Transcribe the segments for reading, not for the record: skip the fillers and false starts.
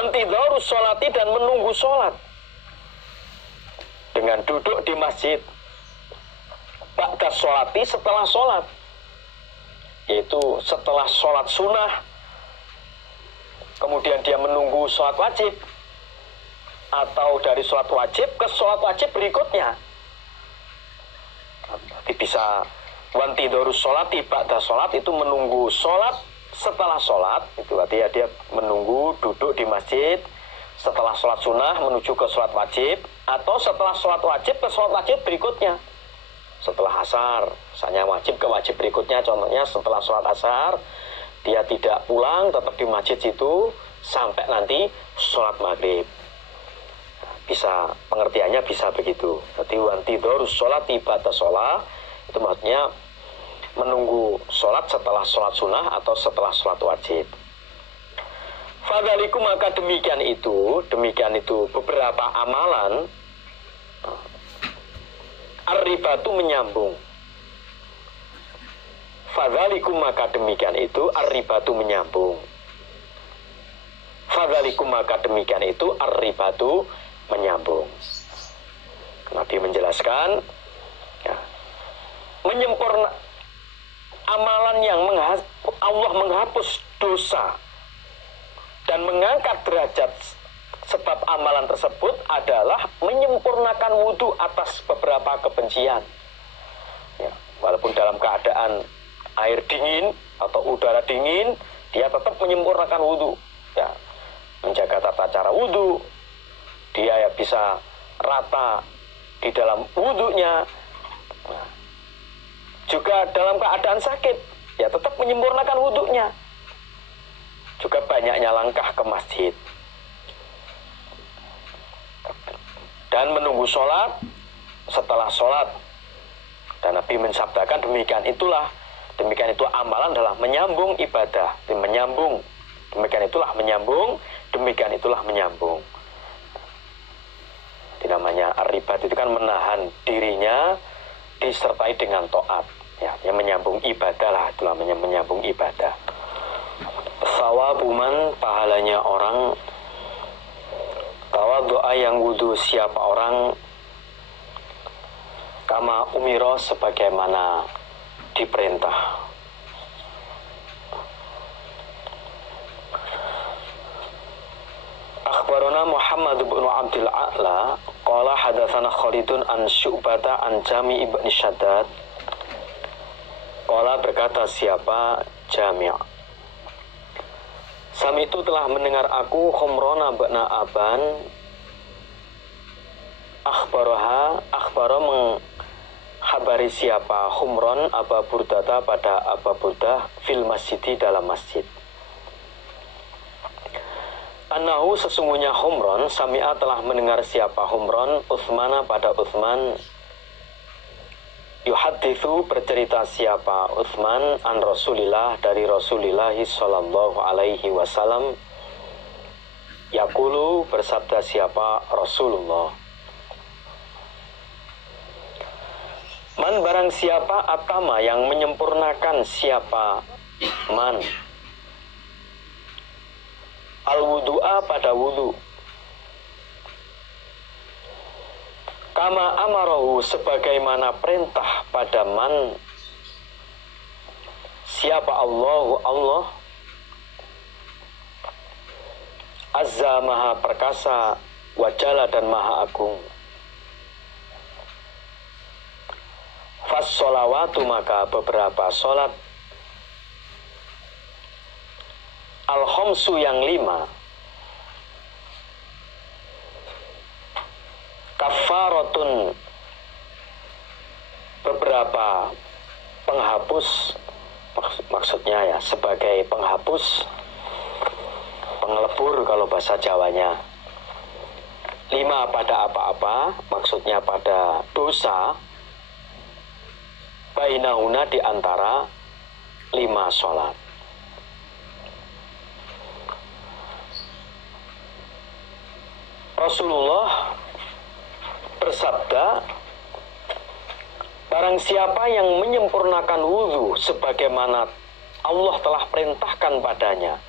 Wantidharus sholati, dan menunggu sholat dengan duduk di masjid. Ba'da sholati, setelah sholat, yaitu setelah sholat sunnah kemudian dia menunggu sholat wajib, atau dari sholat wajib ke sholat wajib berikutnya. Jadi bisa wantidharus sholati ba'da sholat, itu menunggu sholat setelah sholat, itu artinya dia menunggu duduk di masjid setelah sholat sunnah menuju ke sholat wajib, atau setelah sholat wajib ke sholat wajib berikutnya. Setelah asar, misalnya wajib ke wajib berikutnya, contohnya setelah sholat asar dia tidak pulang, tetap di masjid situ sampai nanti sholat maghrib. Bisa, pengertiannya bisa begitu. Jadi wantidharus sholati ba'da sholat, itu maksudnya menunggu sholat setelah sholat sunnah atau setelah sholat wajib. Fadzalikum, maka demikian itu beberapa amalan. Ar-ribatu, menyambung. Fadzalikum, maka demikian itu ar-ribatu, menyambung. Fadzalikum, maka demikian itu ar-ribatu, menyambung. Nabi menjelaskan, ya, menyempurna amalan yang Allah menghapus dosa dan mengangkat derajat. Sebab amalan tersebut adalah menyempurnakan wudhu atas beberapa kebencian. Ya, walaupun dalam keadaan air dingin atau udara dingin, dia tetap menyempurnakan wudhu. Ya, menjaga tata cara wudhu, dia ya bisa rata di dalam wudhunya. Nah, juga dalam keadaan sakit, ya tetap menyempurnakan wudhunya. Juga banyaknya langkah ke masjid. Dan menunggu sholat setelah sholat. Dan Nabi mensabdakan demikian itu amalan adalah menyambung ibadah. Menyambung, demikian itulah menyambung. Demikian itulah menyambung. Itu namanya ar-ribat, itu kan menahan dirinya disertai dengan taat. Ya, yang menyambung ibadah lah, itu namanya menyambung ibadah. Sawabuman, pahalanya orang tawadhu'a, yang wudhu siapa orang, kama umiro, sebagaimana diperintah. Akhbarana Muhammad bin Abdul A'la qala hadatsana Khalidun an Syu'bata an Jami' ibn Shaddad qala, berkata siapa Jami', Sami itu telah mendengar aku Khumrona ba'na Aban akhbara menghabari siapa Khumron Aba Burdata pada Aba Burdah fil masjidi, dalam masjid. Annahu, sesungguhnya Khumron, Sami'a telah mendengar siapa Khumron Utsmana pada Utsman, yuhadithu, bercerita siapa Utsman an Rasulillah, dari Rasulillah sallallahu alaihi wasallam, yaqulu, bersabda siapa Rasulullah, man, barang siapa, atama, yang menyempurnakan siapa man, al-wudu'a, pada wudu, kama amarahu, sebagaimana perintah pada man siapa Allah, azza, maha perkasa, wajala, dan maha agung. Fas-sholawatu, maka beberapa sholat, al-khamsu, yang 5, kafaratun, beberapa penghapus, maksudnya ya sebagai penghapus, pengelebur kalau bahasa Jawanya. 5 pada apa-apa, maksudnya pada dosa, bainahuna, di antara 5 sholat. Rasulullah bersabda, barang siapa yang menyempurnakan wudhu sebagaimana Allah telah perintahkan padanya,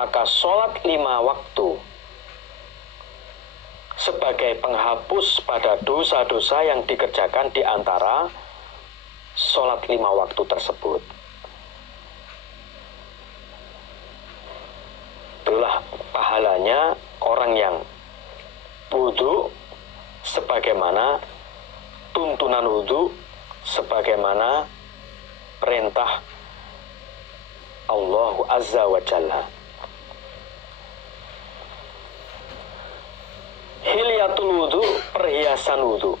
maka sholat 5 waktu sebagai penghapus pada dosa-dosa yang dikerjakan di antara sholat 5 waktu tersebut. Itulah pahalanya orang yang wudhu sebagaimana tuntunan wudhu, sebagaimana perintah Allah Azza wa Jalla. Hilyatul wudhu, perhiasan wudhu.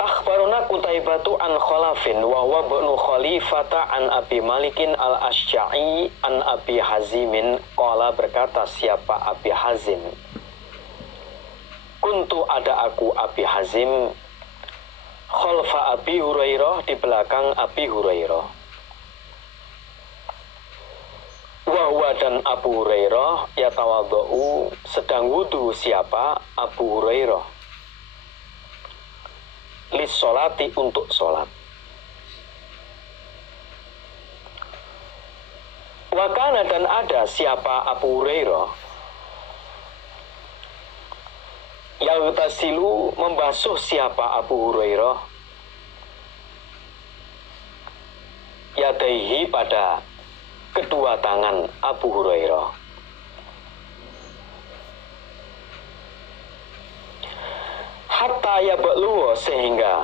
Akhbaruna Qutaibatu an Khalafin wa huwa ibnu Khalifata an Abi Malikin al-Asy'a'i an Abi Hazimin qala, berkata siapa Abi Hazim, kuntu ada aku Abi Hazim khalfa Abi Hurairah, di belakang Abi Hurairah. Wahwa dan Abu Hurairah yatawadhu, sedang wudu siapa Abu Hurairah, lis sholati, untuk sholat. Wakana, dan ada siapa Abu Hurairah yaghtasilu, membasuh siapa Abu Hurairah yadaihi, pada kedua tangan Abu Hurairah. Hatta yabluwa, sehingga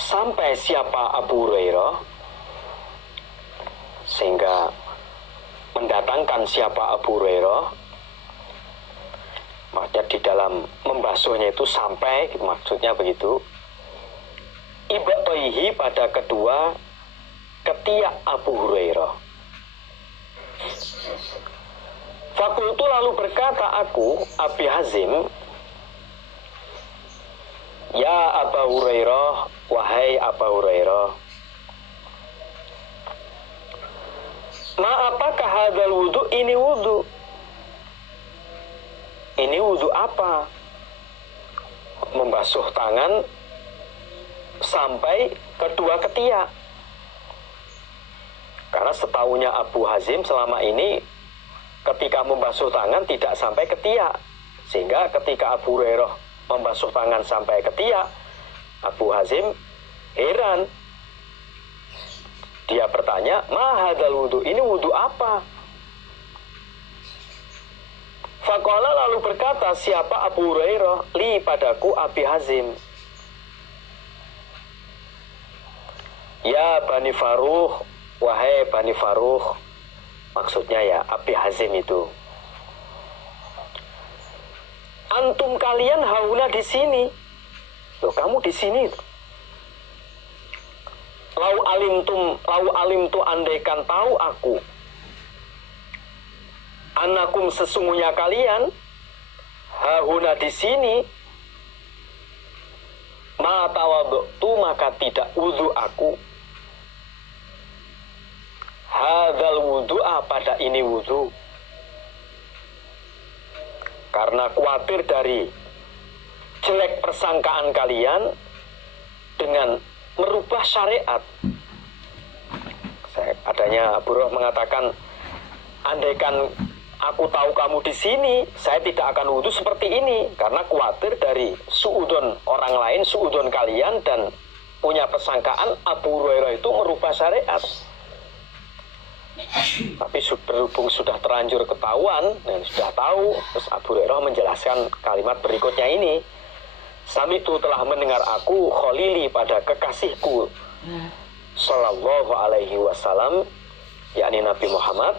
sampai siapa Abu Hurairah, sehingga mendatangkan siapa Abu Hurairah. Maksudnya di dalam membasuhnya itu sampai, maksudnya begitu. Ibtaihi, pada kedua ketiak Abu Hurairah. Fakultu, lalu berkata aku Abi Hazim, ya Abu Hurairah, wahai Abu Hurairah, ma apakah hadzal wudu, ini wudu? Ini wudu apa? Membasuh tangan sampai kedua ketiak. Karena setahunya Abu Hazim selama ini ketika membasuh tangan tidak sampai ketiak. Sehingga ketika Abu Hurairah membasuh tangan sampai ketiak, Abu Hazim heran. Dia bertanya, ma hadzal wudu, ini wudu apa? Faqala, lalu berkata siapa Abu Hurairah, li, padaku Abi Hazim, ya Bani Faruh, wahai Bani Faruh, maksudnya ya Abi Hazim itu, antum, kalian haula, di sini. Loh, kamu di sini. Lau alimtu, andaikan tahu aku, anakum, sesungguhnya kalian, hahuna, di sini, ma tawadhu'tu, maka tidak wudu aku, hadzal wudu'a, pada ini wudu. Karena khawatir dari jelek persangkaan kalian dengan merubah syariat. Adanya Abu Hurairah mengatakan, andaikan aku tahu kamu di sini, saya tidak akan wudu seperti ini, karena khawatir dari suudon orang lain, suudon kalian, dan punya persangkaan Abu Hurairah itu merubah syariat. Tapi berhubung sudah terlanjur ketahuan dan sudah tahu, terus Abu Hurairah menjelaskan kalimat berikutnya ini, sami'tu, telah mendengar aku, khalili, pada kekasihku sallallahu alaihi wasallam, yakni Nabi Muhammad,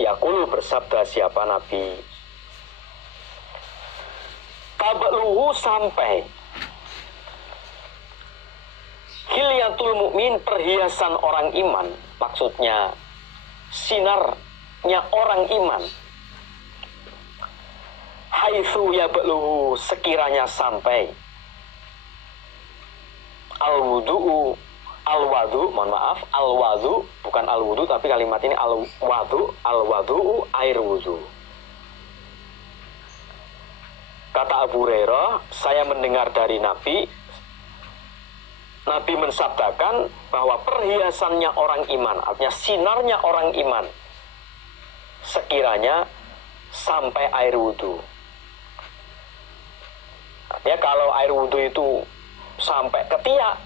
yaqulu, bersabda siapa Nabi, tabluhu, sampai hilyatul mukmin, perhiasan orang iman, maksudnya sinarnya orang iman, haitsu yabluhu, sekiranya sampai, al-wudu'u, al-wadu, mohon maaf, al-wadu, bukan al-wudu, tapi kalimat ini al-wadu, al-wadu'u, air wudu. Kata Abu Hurairah, saya mendengar dari Nabi, Nabi mensabdakan bahwa perhiasannya orang iman, artinya sinarnya orang iman, sekiranya sampai air wudhu. Artinya kalau air wudhu itu sampai ketiak,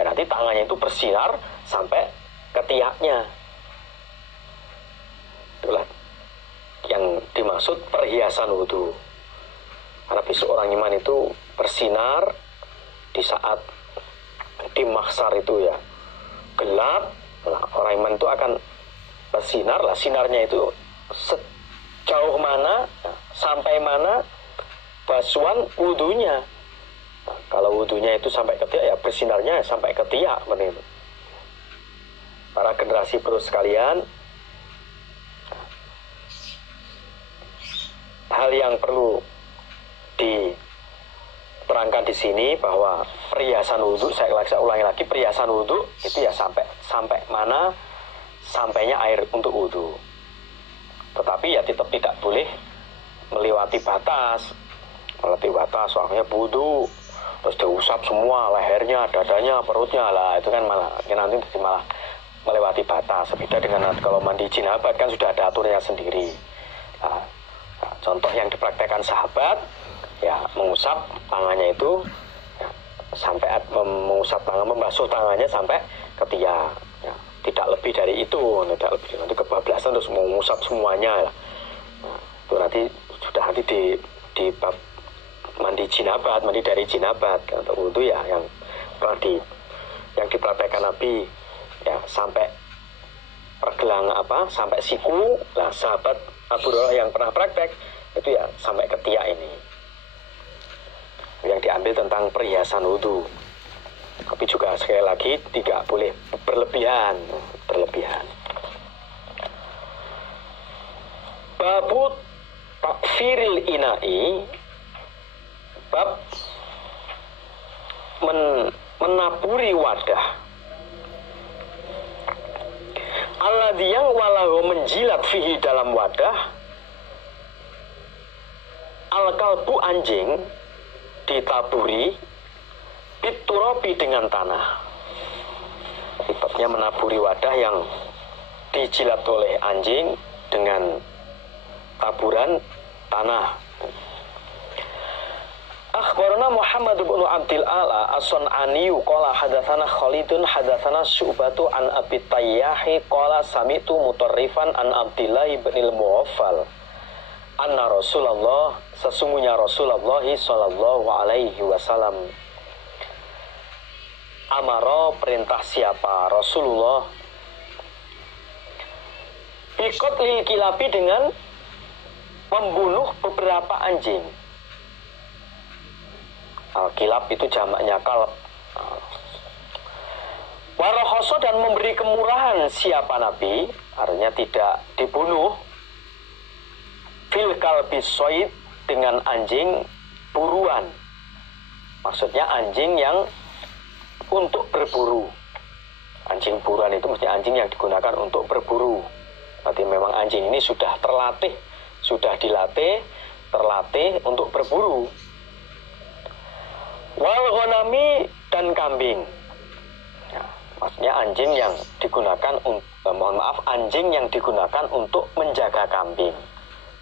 ya nanti tangannya itu bersinar sampai ketiaknya. Itulah yang dimaksud perhiasan wudhu. Karena besok orang iman itu bersinar di saat di mahsyar itu ya gelap. Nah, orang iman itu akan bersinar lah, sinarnya itu sejauh mana, sampai mana basuhan wudhunya. Nah, kalau wudhunya itu sampai ketiak, ya bersinarnya sampai ketiak begitu. Para generasi penerus sekalian, hal yang perlu diterangkan di sini bahwa perhiasan wudhu, saya ulangi lagi, perhiasan wudhu itu ya sampai mana sampainya air untuk wudhu. Tetapi ya tetap tidak boleh melewati batas. Soalnya wudhu terus diusap semua lehernya, dadanya, perutnya lah, itu kan malah nanti malah melewati batas. Beda dengan kalau mandi jinabat kan sudah ada aturannya sendiri. Nah, contoh yang dipraktekkan sahabat, ya mengusap tangannya itu ya, sampai mengusap tangan, membasuh tangannya sampai ketiak. Ya, tidak lebih dari itu, nanti kebablasan terus mengusap semuanya. Nah, itu nanti sudah di bab mandi jinabat, mandi dari jinabat. Untuk wudhu ya yang pernah yang dipraktekkan Nabi ya sampai pergelangan sampai siku. Nah, sahabat Abu Hurairah yang pernah praktek itu ya sampai ketiak ini. Yang diambil tentang perhiasan wudhu. Tapi juga sekali lagi tidak boleh berlebihan. Babu takfiril inai, bab menaburi wadah. Alladzi yang walau menjilat fihi dalam wadah, al-kalbu anjing ditaburi biturabi dengan tanah. Sebabnya menaburi wadah yang dijilat oleh anjing dengan taburan tanah. Akhbarana Muhammad bin Abdul Ala As-Sun'ani qala hadatsana Khalidun hadatsana Syu'batu an Abi Tayyahi qala sami'tu Mutarrifan an Abdillah bin al-Muwaffal anna Rasulullah, sesungguhnya Rasulullah sallallahu alaihi wasallam amara, perintah siapa? Rasulullah ikut lil kilabi, dengan membunuh beberapa anjing. Kilab itu jamaknya kalb. Warohoso, dan memberi kemurahan siapa Nabi, artinya tidak dibunuh. Fil kalbi soid, dengan anjing buruan. Maksudnya anjing yang untuk berburu. Anjing buruan itu mesti anjing yang digunakan untuk berburu. Berarti memang anjing ini sudah terlatih, terlatih untuk berburu. Wal ghanami, dan kambing. Ya, maksudnya anjing yang digunakan anjing yang digunakan untuk menjaga kambing.